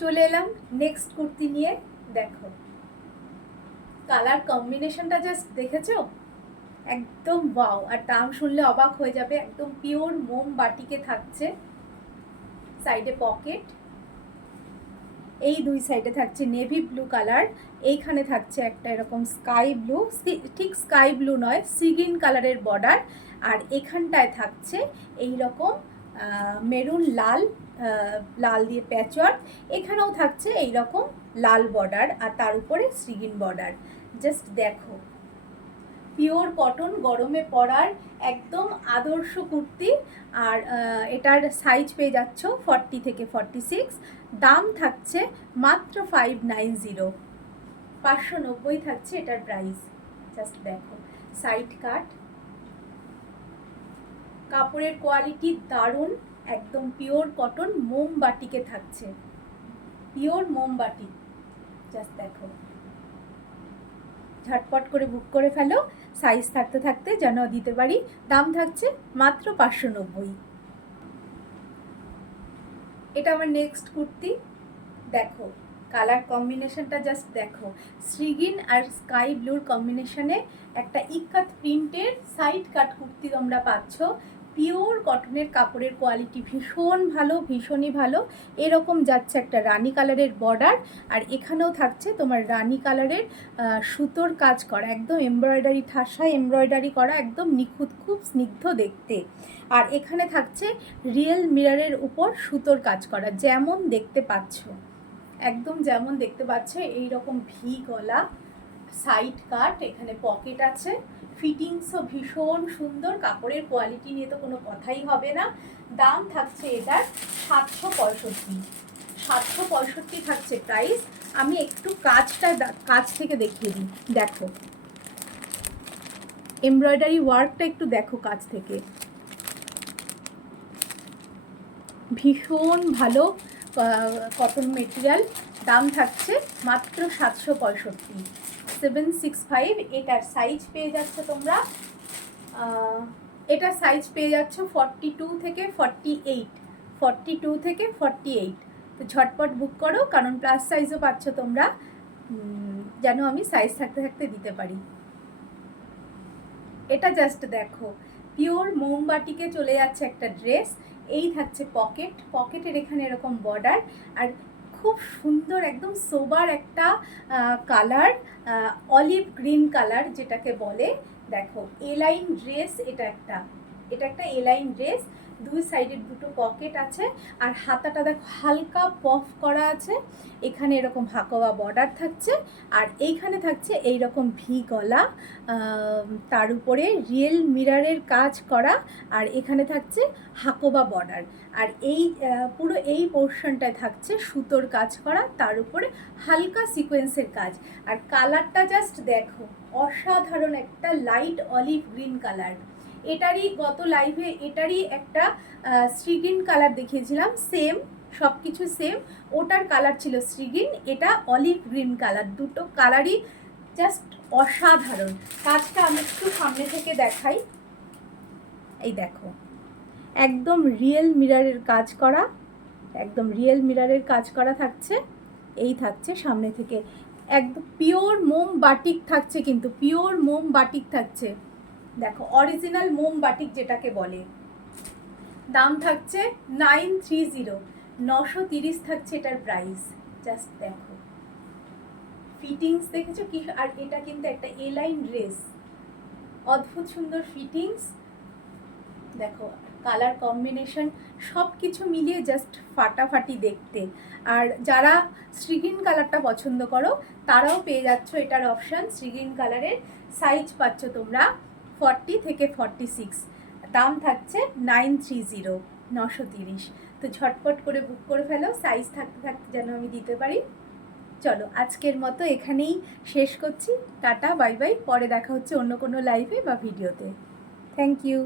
চলে এলাম নেক্সট কুর্তি নিয়ে। দেখো কালার কম্বিনেশনটা জাস্ট দেখেছো, একদম ওয়াও। আর দাম শুনলে অবাক হয়ে যাবে, একদম পিওর মোম বাটিকে থাকছে। সাইডে পকেট, এই দুই সাইডে থাকছে নেভি ব্লু কালার, এইখানে থাকছে একটা এরকম স্কাই ব্লু, ঠিক স্কাই ব্লু নয়, সি গ্রিন কালারের বর্ডার। আর এখানটায় থাকছে এই রকম মেরুন লাল, লাল দিয়ে প্যাচওয়ার্ক। এখানেও থাকছে এই রকম লাল বর্ডার আর তার উপরে সি গ্রিন বর্ডার। জাস্ট দেখো, পিওর কটন, গরমে পরার একদম আদর্শ কুর্তি। আর এটার সাইজ পেয়ে যাচ্ছ 40 থেকে 46। দাম থাকছে মাত্র 590, 590 থাকছে এটার প্রাইস। জাস্ট দেখো, সাইড কাট, কাপড়ের কোয়ালিটি দারুণ, একদম পিওর কটন মোমবাটিকে থাকছে, পিওর মোমবাটি। জাস্ট দেখো, ঝটপট করে বুক করে ফেলো, সাইজ থাকতে থাকতে যেন দিতে পারি। দাম থাকছে মাত্র 590। এটা আমার নেক্সট কুর্তি। দেখো কালার কম্বিনেশনটা জাস্ট দেখো, শ্রীগিন আর স্কাই ব্লুর কম্বিনেশনে একটা ইক্কাত প্রিন্টের সাইড কাট কুর্তি তোমরা পাচ্ছ। পিওর কটনের কাপড়ের কোয়ালিটি ভীষণ ভালো, ভীষণই ভালো। এরকম যাচ্ছে একটা রানি কালারের বর্ডার, আর এখানেও থাকছে তোমার রানি কালারের সুতোর কাজ করা, একদম এমব্রয়ডারি, ঠাসা এমব্রয়ডারি করা, একদম নিখুঁত, খুব স্নিগ্ধ দেখতে। আর এখানে থাকছে রিয়েল মিররের উপর সুতোর কাজ করা, যেমন দেখতে পাচ্ছ, একদম যেমন দেখতে পাচ্ছ এইরকম ভি গলা, সাইড কাট, এখানে পকেট আছে, ফিটিংসও ভীষণ সুন্দর। কাপড়ের কোয়ালিটি নিয়ে তো কোনো কথাই হবে না। দাম থাকছে এটার 765, 765 থাকছে প্রাইস। আমি একটু কাজ থেকে দেখিয়ে দিই। দেখো এমব্রয়ডারি ওয়ার্কটা একটু দেখো কাছ থেকে, ভীষণ ভালো কটন মেটেরিয়াল। দাম থাকছে মাত্র 765, 765। এটার সাইজ পেয়ে যাচ্ছে তোমরা, এটার সাইজ পেয়ে যাচ্ছ 42 থেকে 48, 42 থেকে 48। তো ঝটপট বুক করো, কারণ প্লাস সাইজও পাচ্ছ তোমরা, যেন আমি সাইজ থাকতে থাকতে দিতে পারি। এটা জাস্ট দেখো, পিওর মোমবাটিকে চলে যাচ্ছে একটা ড্রেস। এই থাকছে পকেট, পকেটের এখানে এরকম বর্ডার, আর খুব সুন্দর একদম সোবার একটা কালার, অলিভ গ্রিন কালার যেটাকে বলে। দেখো এলাইন ড্রেস, এটা একটা এলাইন ড্রেস। দুই সাইডের দুটো পকেট আছে, আর হাতাটা দেখো হালকা পফ করা আছে, এখানে এরকম হাকোয়া বর্ডার থাকছে, আর এইখানে থাকছে এইরকম ভি গলা, তার উপরে রিয়েল মিররের কাজ করা, আর এখানে থাকছে হাকোবা বর্ডার। আর এই পুরো এই পোর্শনটায় থাকছে সুতোর কাজ করা, তার উপরে হালকা সিকোয়েন্সের কাজ। আর কালারটা জাস্ট দেখো, অসাধারণ একটা লাইট অলিভ গ্রিন কালার। এটারই গত লাইভে এটারই একটা শ্রীগ্রিন কালার দেখিয়েছিলাম, সেম সব কিছু সেম, ওটার কালার ছিল শ্রীগ্রিন, এটা অলিভ গ্রিন কালার। দুটো কালারই জাস্ট অসাধারণ। কাজটা আমি একটু সামনে থেকে দেখাই। এই দেখো, একদম রিয়েল মিররের কাজ করা, একদম রিয়েল মিররের কাজ করা থাকছে। এই থাকছে সামনে থেকে, একদম পিওর মোম বাটিক থাকছে, কিন্তু পিওর মোম বাটিক থাকছে। দেখো অরিজিনাল মোম বাটিক যেটাকে বলে। দাম থাকছে 930, 930 থাকছে এটার প্রাইস। জাস্ট দেখো ফিটিংস দেখেছো কি, আর এটা কিন্তু একটা এলাইন ড্রেস, অদ্ভুত সুন্দর ফিটিংস। দেখো কালার কম্বিনেশন সব কিছু মিলিয়ে জাস্ট ফাটাফাটি দেখতে। আর যারা শ্রীগ্রিন কালারটা পছন্দ করো তারাও পেয়ে যাচ্ছ এটার অপশান, শ্রীগ্রিন কালারের। সাইজ পাচ্ছ তোমরা 40 থেকে 46। দাম থাকছে 930, 930। তো ঝটপট করে বুক করে ফেলো, সাইজ থাকতে থাকতে যেন আমি দিতে পারি। চলো আজকের মতো এখানেই শেষ করছি, টাটা বাই বাই। পরে দেখা হচ্ছে অন্য কোনো লাইভে বা ভিডিওতে। Thank you.